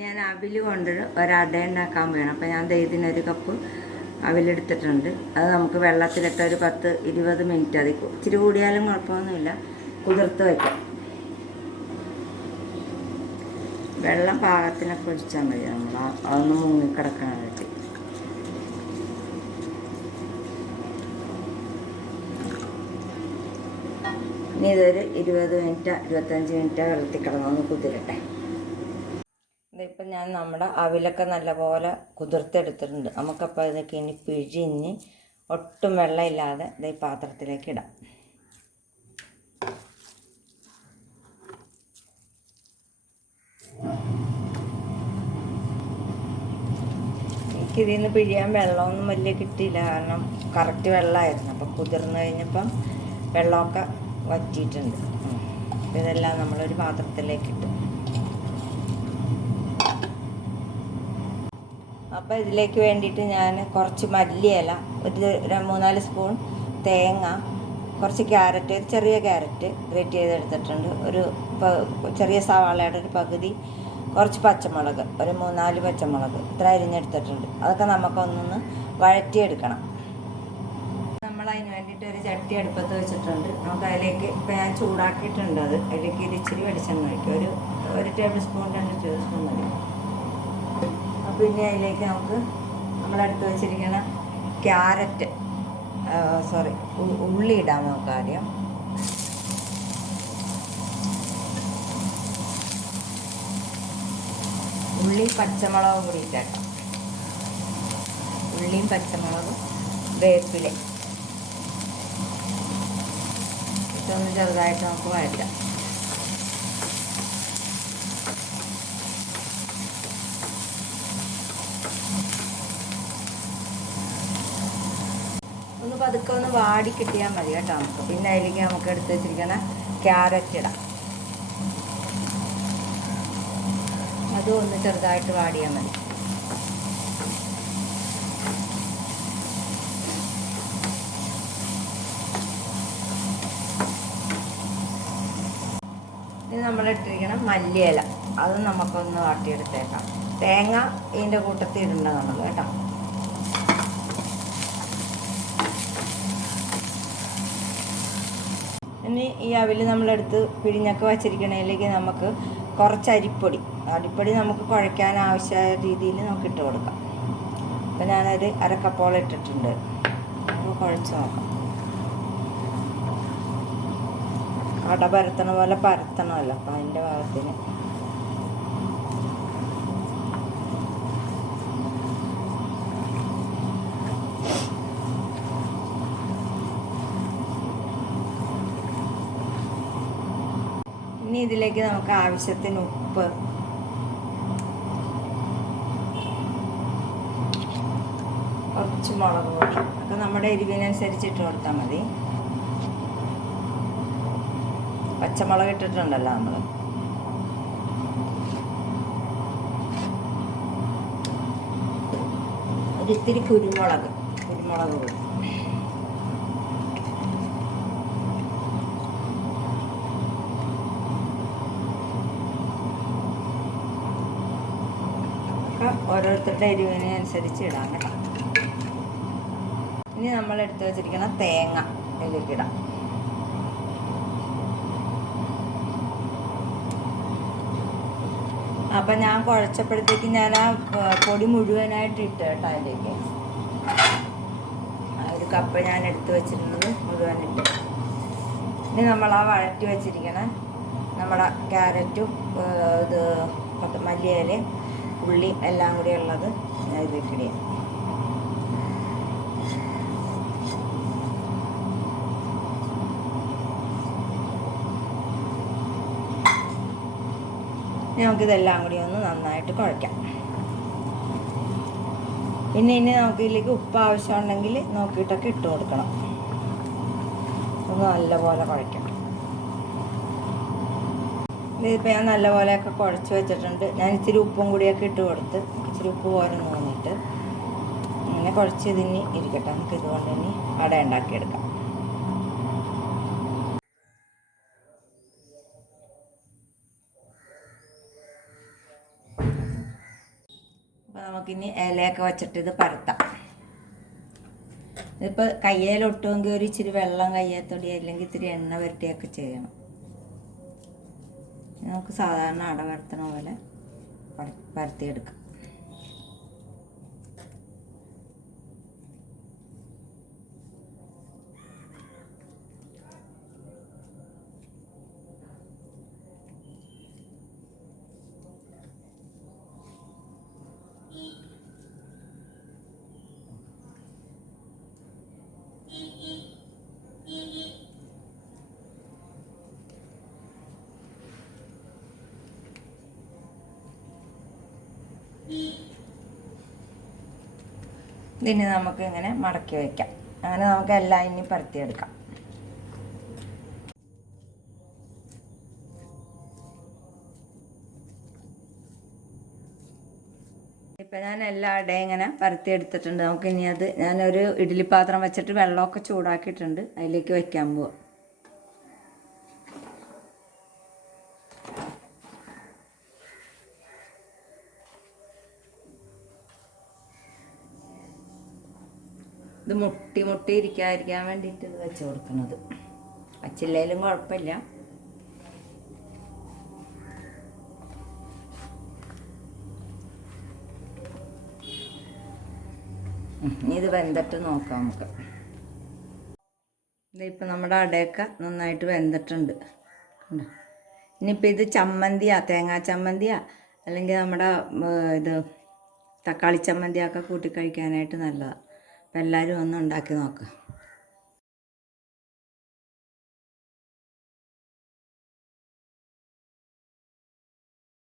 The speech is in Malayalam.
ഞാൻ അവിൽ കൊണ്ട് ഒരട ഉണ്ടാക്കാൻ വേണം. അപ്പോൾ ഞാൻ ഇതിനൊരു കപ്പ് അവിലെടുത്തിട്ടുണ്ട് അത് നമുക്ക് വെള്ളത്തിലിട്ട് ഒരു പത്ത് ഇരുപത് മിനിറ്റ് അത് ഇച്ചിരി കൂടിയാലും കുഴപ്പമൊന്നുമില്ല. കുതിർത്ത് വയ്ക്കാം. വെള്ളം പാകത്തിനൊക്കെ ഒഴിച്ചാൽ മതി നമ്മൾ അതൊന്ന് മുങ്ങിക്കിടക്കാനായിട്ട് ഇനി ഇതൊരു ഇരുപത് മിനിറ്റ് ഇരുപത്തഞ്ച് മിനിറ്റ് വെള്ളത്തിൽ കിടന്നൊന്ന് കുതിരട്ടെ. ഇതിപ്പോൾ ഞാൻ നമ്മുടെ അവിലൊക്കെ നല്ലപോലെ കുതിർത്തെടുത്തിട്ടുണ്ട്. നമുക്കപ്പോൾ ഇതൊക്കെ ഇനി പിഴിഞ്ഞ് ഒട്ടും വെള്ളമില്ലാതെ ഇത് പാത്രത്തിലേക്ക് ഇടാം. എനിക്കിതിൽ നിന്ന് പിഴിയാൻ വെള്ളമൊന്നും വലിയ കിട്ടിയില്ല. കാരണം കറക്റ്റ് വെള്ളമായിരുന്നു. അപ്പം കുതിർന്നു കഴിഞ്ഞപ്പം വെള്ളമൊക്കെ വറ്റിയിട്ടുണ്ട്. ഇതെല്ലാം നമ്മളൊരു പാത്രത്തിലേക്ക് ഇട്ടു അപ്പോൾ ഇതിലേക്ക് വേണ്ടിയിട്ട് ഞാൻ കുറച്ച് മല്ലിയില ഒരു മൂന്നാൽ സ്പൂൺ തേങ്ങ കുറച്ച് ക്യാരറ്റ് ഒരു ചെറിയ ക്യാരറ്റ് ഗ്രേറ്റ് ചെയ്തെടുത്തിട്ടുണ്ട്. ഒരു ചെറിയ സവാളയുടെ ഒരു പകുതി കുറച്ച് പച്ചമുളക് ഒരു മൂന്നാൽ പച്ചമുളക് ഇത്ര അരിഞ്ഞെടുത്തിട്ടുണ്ട്. അതൊക്കെ നമുക്കൊന്നൊന്ന് വഴറ്റിയെടുക്കണം. നമ്മൾ അതിന് വേണ്ടിയിട്ട് ഒരു ചട്ടി അടുപ്പത്ത് വെച്ചിട്ടുണ്ട്. നമുക്ക് അതിലേക്ക് ഇപ്പം ഞാൻ ചൂടാക്കിയിട്ടുണ്ട് അത്. അതിലേക്ക് ഇച്ചിരി വെളിച്ചെണ്ണ ഒഴിക്കും ഒരു ഒരു ടേബിൾ സ്പൂൺ രണ്ട് ടേബിൾ സ്പൂൺ ഇനി അതിലേക്ക് നമുക്ക് നമ്മളടുത്ത് വെച്ചിരിക്കുന്ന ക്യാരറ്റ് സോറി ഉള്ളി ഇടാൻ നമുക്ക് ആദ്യം. ഉള്ളി പച്ചമുളകും കൂടി ഇട്ടാട്ടോ ഉള്ളിയും പച്ചമുളകും വേപ്പില. ഇതൊന്ന് ചെറുതായിട്ട് നമുക്ക് വഴറ്റാം. പതുക്കെ ഒന്ന് വാടി കിട്ടിയാൽ മതി കേട്ടോ നമുക്ക്. പിന്നെ അതിലേക്ക് നമുക്ക് എടുത്ത് വെച്ചിരിക്കുന്ന ക്യാരറ്റ് ഇടാം. അതും ഒന്ന് ചെറുതായിട്ട് വാടിയാൽ മതി. ഇനി നമ്മൾ ഇട്ടിരിക്കണം മല്ലിയില അതും നമുക്കൊന്ന് വാട്ടിയെടുത്തേക്കാം. തേങ്ങ ഇതിന്റെ കൂട്ടത്തിൽ ഇടേണ്ട നമ്മൾ കേട്ടോ. ഇനി ഈ അവിൽ നമ്മളെടുത്ത് പിഴിഞ്ഞൊക്കെ വച്ചിരിക്കണതിലേക്ക് നമുക്ക് കുറച്ച് അരിപ്പൊടി അരിപ്പൊടി നമുക്ക് കുഴയ്ക്കാൻ ആവശ്യമായ രീതിയിൽ നമുക്ക് ഇട്ട് കൊടുക്കാം. അപ്പം ഞാനൊരു അരക്കപ്പോളം ഇട്ടിട്ടുണ്ട്. നമുക്ക് കുഴച്ച് നോക്കാം. അട പരത്തണ പോലെ പരത്തണമല്ലോ അപ്പം അതിന്റെ ഭാഗത്തിന്. ഇനി ഇതിലേക്ക് നമുക്ക് ആവശ്യത്തിന് ഉപ്പ്. കുറച്ച് മുളക് പൊടി. ഒക്കെ നമ്മുടെ എരിവിനനുസരിച്ച് ഇട്ട് കൊടുത്താൽ മതി. പച്ചമുളക് ഇട്ടിട്ടുണ്ടല്ലോ നമ്മൾ ഒരിത്തിരി കുരുമുളക് കുരുമുളക് പൊടി. ഒക്കെ ഓരോരുത്തരുടെ എരിവിനനുസരിച്ച് ഇടാം കേട്ടോ. ഇനി നമ്മൾ എടുത്തു വെച്ചിരിക്കുന്ന തേങ്ങ ഇതിലേക്ക് ഇടാം. അപ്പം ഞാൻ കുഴച്ചപ്പോഴത്തേക്ക് ഞാൻ ആ പൊടി മുഴുവനായിട്ട് ഇട്ട് കേട്ടോ അതിലേക്ക്. ആ ഒരു കപ്പ് ഞാൻ എടുത്തു വെച്ചിരുന്നത് മുഴുവൻ ഇട്ട്. ഇനി നമ്മൾ ആ വഴറ്റി വെച്ചിരിക്കണ നമ്മുടെ ക്യാരറ്റും ഇത് മല്ലിയിലയും ഉള്ളി എല്ലാം കൂടി ഉള്ളത് ഇനി നമുക്കിതെല്ലാം കൂടി ഒന്ന് നന്നായിട്ട് കുഴയ്ക്കാം. പിന്നെ ഇനി നമുക്ക് ഇതിലേക്ക് ഉപ്പ് ആവശ്യമുണ്ടെങ്കിൽ നോക്കിയിട്ടൊക്കെ ഇട്ട് കൊടുക്കണം. ഒന്ന് നല്ലപോലെ കുഴയ്ക്കണം ഇതിപ്പോൾ ഞാൻ നല്ലപോലെയൊക്കെ കുഴച്ച് വെച്ചിട്ടുണ്ട്. ഞാൻ ഇച്ചിരി ഉപ്പും കൂടിയൊക്കെ ഇട്ട് കൊടുത്ത് ഇച്ചിരി ഉപ്പ് പോലെ തോന്നിയിട്ട് അങ്ങനെ കുഴച്ച് ഇതിന് ഇരിക്കട്ടെ. നമുക്ക് ഇതുകൊണ്ട് ഇനി അട ഉണ്ടാക്കിയെടുക്കാം. നമുക്കിനി ഇലയൊക്കെ വെച്ചിട്ട് ഇത് പരത്താം. ഇതിപ്പോൾ കയ്യേലൊട്ടുമെങ്കിൽ ഒരു ഇച്ചിരി വെള്ളം കയ്യേത്തൊടി അല്ലെങ്കിൽ ഇത്തിരി എണ്ണ വരട്ടിയൊക്കെ ചെയ്യണം. നമുക്ക് സാധാരണ അട പരത്തണ പോലെ പര- പരത്തിയെടുക്കാം. ഇതിന് നമുക്ക് ഇങ്ങനെ മടക്കി വയ്ക്കാം അങ്ങനെ നമുക്ക് എല്ലാം ഇനി പരത്തിയെടുക്കാം. ഇപ്പം ഞാൻ എല്ലാ അടയും ഇങ്ങനെ പരത്തി എടുത്തിട്ടുണ്ട് നമുക്ക് ഇനി അത് ഞാനൊരു ഇഡ്ഡലി പാത്രം വെച്ചിട്ട് വെള്ളമൊക്കെ ചൂടാക്കിയിട്ടുണ്ട്. അതിലേക്ക് വയ്ക്കാൻ പോവാം. ഇത് മുട്ടി മുട്ടി ഇരിക്കാതിരിക്കാൻ വേണ്ടിയിട്ട് ഇത് വെച്ച് കൊടുക്കുന്നത്. വച്ചില്ലേലും കുഴപ്പമില്ല. ഇത് വെന്തിട്ട് നോക്കാം നമുക്ക്. ഇതിപ്പോൾ നമ്മുടെ അടയൊക്കെ നന്നായിട്ട് വെന്തിട്ടുണ്ട്? ഇനിയിപ്പോൾ ഇത് ചമ്മന്തിയാ തേങ്ങാ ചമ്മന്തിയാ അല്ലെങ്കിൽ നമ്മുടെ ഇത് തക്കാളി ചമ്മന്തിയൊക്കെ കൂട്ടി കഴിക്കാനായിട്ട് നല്ലതാണ് എല്ലാവരും ഒന്ന് ഉണ്ടാക്കി നോക്കാം.